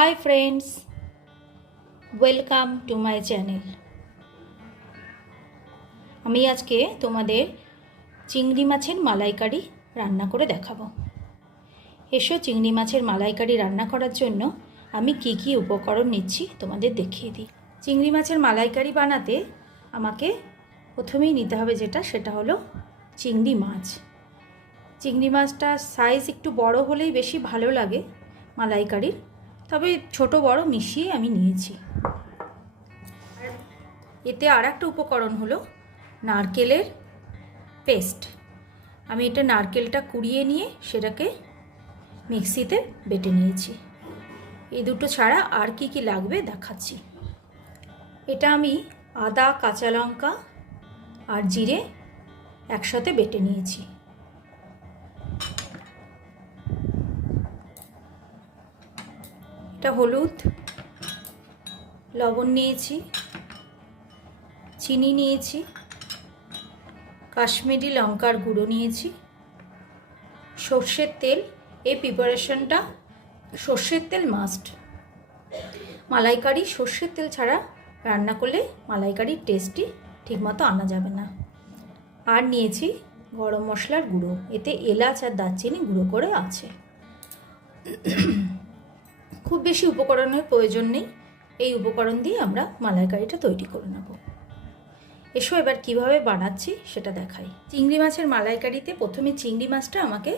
Hi friends, welcome to my channel. আমি আজকে তোমাদের চিংড়ি মাছের মালাইকারি রান্না করে দেখাবো। এসো চিংড়ি মাছের মালাইকারি রান্না করার জন্য আমি কি কি উপকরণ নিচ্ছি তোমাদের দেখিয়ে দিই। চিংড়ি মাছের মালাইকারি বানাতে আমাকে প্রথমেই নিতে হবে সেটা হলো চিংড়ি মাছ। চিংড়ি মাছটার সাইজ একটু বড় হলেই বেশি ভালো লাগে মালাইকারির, তবে ছোট বড় মিশিয়ে আমি নিয়েছি। আর এতে আর একটা উপকরণ হলো নারকেলের পেস্ট। আমি এটা নারকেলটা কুড়িয়ে নিয়ে সেটাকে মিক্সিতে বেটে নিয়েছি। এই দুটো ছাড়া আর কি কি লাগবে দেখাচ্ছি। এটা আমি আদা, কাঁচা লঙ্কা আর জিরে একসাথে বেটে নিয়েছি। এটা হলুদ, লবণ নিয়েছি, চিনি নিয়েছি, কাশ্মীরি লঙ্কার গুঁড়ো নিয়েছি, সর্ষের তেল। এই প্রিপারেশনটা সর্ষের তেল মাস্ট। মালাইকারি সর্ষের তেল ছাড়া রান্না করলে মালাইকারির টেস্টই ঠিকমতো আনা যাবে না। আর নিয়েছি গরম মশলার গুঁড়ো, এতে এলাচ আর দারচিনি গুঁড়ো করে আছে। খুব বেশি উপকরণের প্রয়োজন নেই, এই উপকরণ দিয়ে আমরা মালাইকারিটা তৈরি করে নেব। এসো এবার কিভাবে বানাচ্ছি সেটা দেখাই। চিংড়ি মাছের মালাইকারিতে প্রথমে চিংড়ি মাছটা আমাকে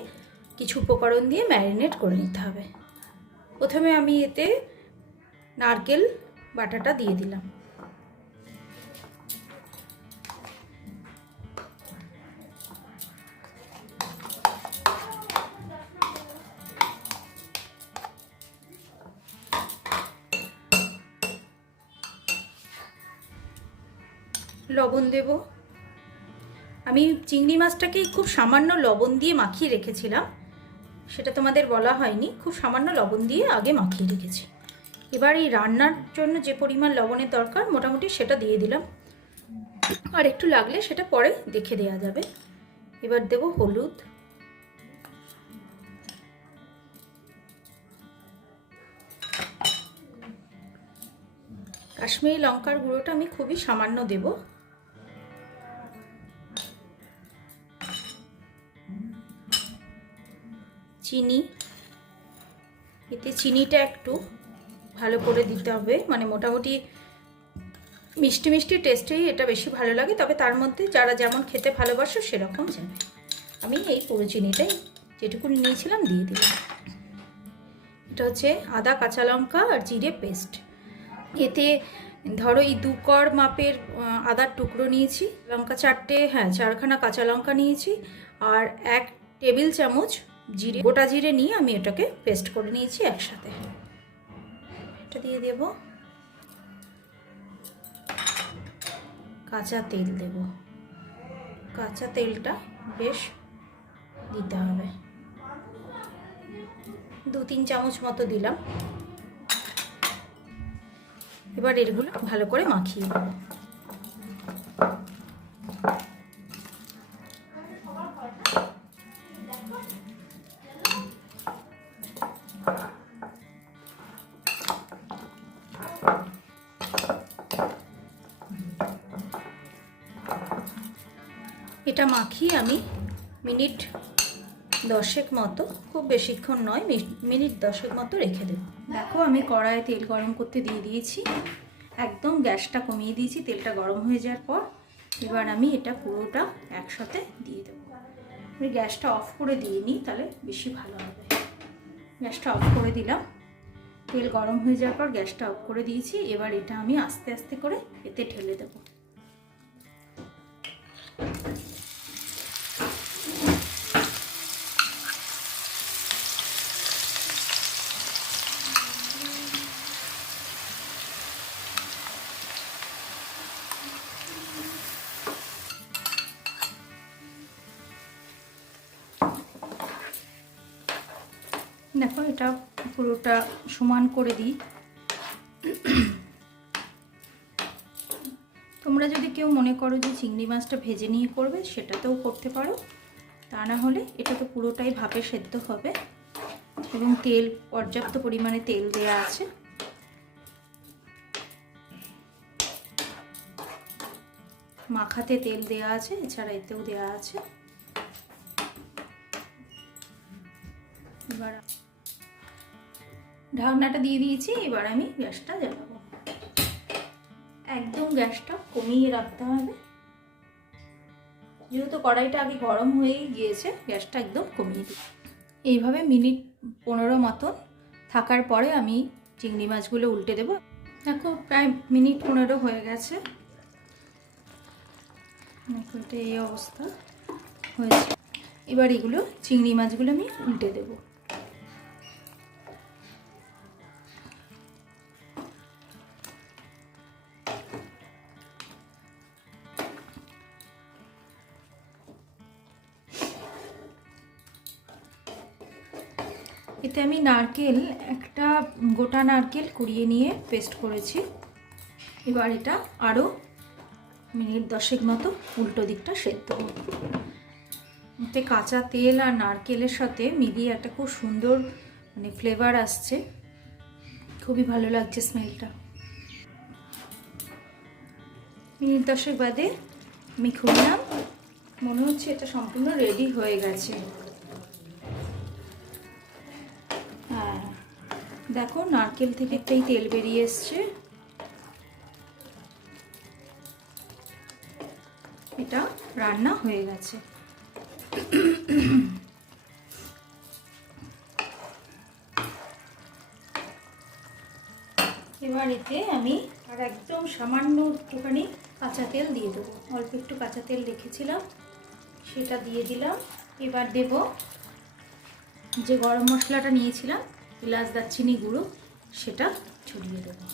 কিছু উপকরণ দিয়ে ম্যারিনেট করে নিতে হবে। প্রথমে আমি এতে নারকেল বাটাটা দিয়ে দিলাম। লবণ দেব। আমি চিংড়ি মাছটাকে খুব সামান্য লবণ দিয়ে মাখিয়ে রেখেছিলাম, সেটা তোমাদের বলা হয়নি। খুব সামান্য লবণ দিয়ে আগে মাখিয়ে রেখেছি। এবার এই রান্নার জন্য যে পরিমাণ লবণের দরকার মোটামুটি সেটা দিয়ে দিলাম, আর একটু লাগলে সেটা পরে দেখে দেওয়া যাবে। এবার দেব হলুদ, কাশ্মীরি লঙ্কার গুঁড়োটা আমি খুবই সামান্য দেব, চিনি। এতে চিনিটা একটু ভালো করে দিতে হবে, মানে মোটামুটি মিষ্টি মিষ্টি টেস্টেই এটা বেশি ভালো লাগে, তবে তার মধ্যে যারা যেমন খেতে ভালোবাসো সেরকম যাবে। আমি এই পুরো চিনিটাই যেটুকু নিয়েছিলাম দিয়ে দিলাম। এটা হচ্ছে আদা, কাঁচা লঙ্কা আর জিরে পেস্ট। এতে ধরো এই 2 কড় মাপের আদার টুকরো নিয়েছি, লঙ্কা চারখানা কাঁচা লঙ্কা নিয়েছি, আর 1 টেবিল চামচ জিরে, গোটা জিরে নিয়ে আমি এটাকে পেস্ট করে নিয়েছি একসাথে। এটা দিয়ে দেব। কাঁচা তেল দেব। কাঁচা তেলটা বেশ দিতে হবে, 2-3 চামচ মতো দিলাম। এবার এগুলো ভালো করে মাখিয়ে দেব। এটা মাখিয়ে আমি মিনিট 10 মতো, খুব বেশিক্ষণ নয়, মিনিট 10 মতো রেখে দেব। দেখো আমি কড়াইয়ে তেল গরম করতে দিয়ে দিয়েছি, একদম গ্যাসটা কমিয়ে দিয়েছি তেলটা গরম হয়ে যাওয়ার পর। এবার আমি এটা পুরোটা একসাথে দিয়ে দেবো। আমি গ্যাসটা অফ করে দিয়ে নিই, তাহলে বেশি ভালো হবে। গ্যাসটা অফ করে দিলাম, তেল গরম হয়ে যাওয়ার পর গ্যাসটা অফ করে দিয়েছি। এবার এটা আমি আস্তে আস্তে করে এতে ঢেলে দেবো। দেখো এটা পুরোটা সমান করে দিই। তোমরা যদি কেউ মনে করো যে চিংড়ি মাছটা ভেজে নিয়ে করবে সেটাতেও করতে পারো, তা না হলে এটা তো পুরোটাই ভাপে সেদ্ধ হবে, এবং তেল, পর্যাপ্ত পরিমাণে তেল দেওয়া আছে। মাখাতে তেল দেওয়া আছে, এছাড়া এতেও দেওয়া আছে। এবার ঢাকনাটা দিয়ে দিয়েছি, এবার আমি গ্যাসটা জ্বালাবো। একদম গ্যাসটা কমিয়ে রাখতে হবে, যেহেতু কড়াইটা আগে গরম হয়েই গিয়েছে, গ্যাসটা একদম কমিয়ে দিই। এইভাবে মিনিট 15 মতন থাকার পরে আমি চিংড়ি মাছগুলো উল্টে দেবো। দেখো প্রায় মিনিট 15 হয়ে গেছে, এটা এই অবস্থা হয়েছে। এবার এগুলো চিংড়ি মাছগুলো আমি উল্টে দেবো। এতে আমি নারকেল, একটা গোটা নারকেল কুড়িয়ে নিয়ে পেস্ট করেছি। এবার এটা আরও মিনিট 10 মতো উল্টো দিকটা সেদ্ধ হবে। এতে কাঁচা তেল আর নারকেলের সাথে মিলিয়ে একটা খুব সুন্দর মানে ফ্লেভার আসছে, খুবই ভালো লাগছে স্মেলটা। মিনিট 10 বাদে আমি খুললাম, মনে হচ্ছে এটা সম্পূর্ণ রেডি হয়ে গেছে। হ্যাঁ দেখো, নারকেল থেকে একটাই তেল বেরিয়ে এসছে। এটা রান্না হয়ে গেছে। এবার এতে আমি আর একদম সামান্য একটুখানি কাঁচা তেল দিয়ে দেবো। অল্প একটু কাঁচা তেল রেখেছিলাম, সেটা দিয়ে দিলাম। এবার দেব যে গরম মশলাটা নিয়েছিলাম, এলাচ দারচিনি গুঁড়ো, সেটা ছড়িয়ে দেবো।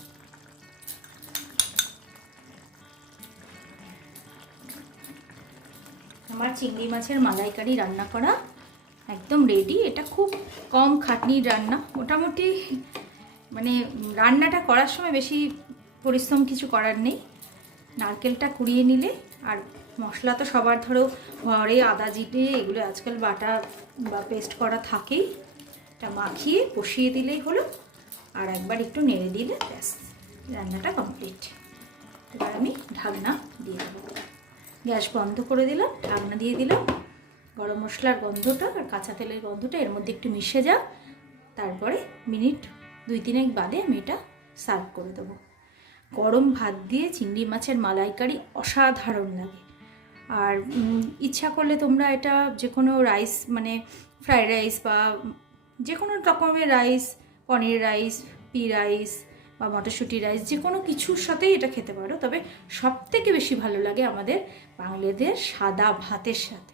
আমার চিংড়ি মাছের মালাইকারি রান্না করা একদম রেডি। এটা খুব কম খাটনির রান্না, মোটামুটি মানে রান্নাটা করার সময় বেশি পরিশ্রম কিছু করার নেই। নারকেলটা কুড়িয়ে নিলে, আর মশলা তো সবার ধরো ঘরে আদা জিরে এগুলো আজকাল বাটা বা পেস্ট করা থাকেই, এটা মাখিয়ে কষিয়ে দিলেই হলো। আর একবার একটু নেড়ে দিলে ব্যাস, রান্নাটা কমপ্লিট। এবার আমি ঢাকনা দিয়ে দেবো। গ্যাস বন্ধ করে দিলাম, ঢাকনা দিয়ে দিলাম। গরম মশলার গন্ধটা আর কাঁচা তেলের গন্ধটা এর মধ্যে একটু মিশে যাক, তারপরে মিনিট 2-3 বাদে আমি এটা সার্ভ করে দেবো। গরম ভাত দিয়ে চিংড়ি মাছের মালাইকারি অসাধারণ লাগে। আর ইচ্ছা করলে তোমরা এটা যে কোনো রাইস, মানে ফ্রাইড রাইস বা যে কোনো রকমের রাইস, পনির রাইস, পি রাইস বা মটরশুঁটি রাইস, যে কোনো কিছুর সাথেই এটা খেতে পারো। তবে সবথেকে বেশি ভালো লাগে আমাদের বাঙালিদের সাদা ভাতের সাথে।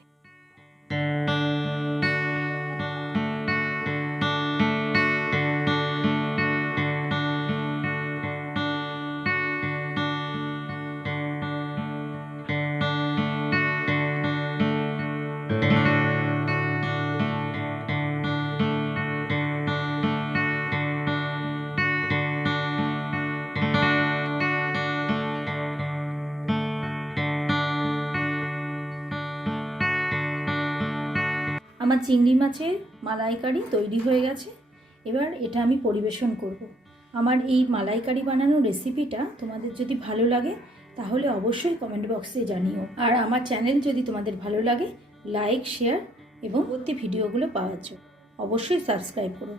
আমার চিংড়ি মাছের মালাইকারি তৈরি হয়ে গেছে। এবার এটা আমি পরিবেশন করব। আমার এই মালাইকারি বানানোর রেসিপিটা তোমাদের যদি ভালো লাগে তাহলে অবশ্যই কমেন্ট বক্সে জানিও। আর আমার চ্যানেল যদি তোমাদের ভালো লাগে, লাইক, শেয়ার এবং পরবর্তী ভিডিওগুলো পাওয়ার জন্য অবশ্যই সাবস্ক্রাইব করো।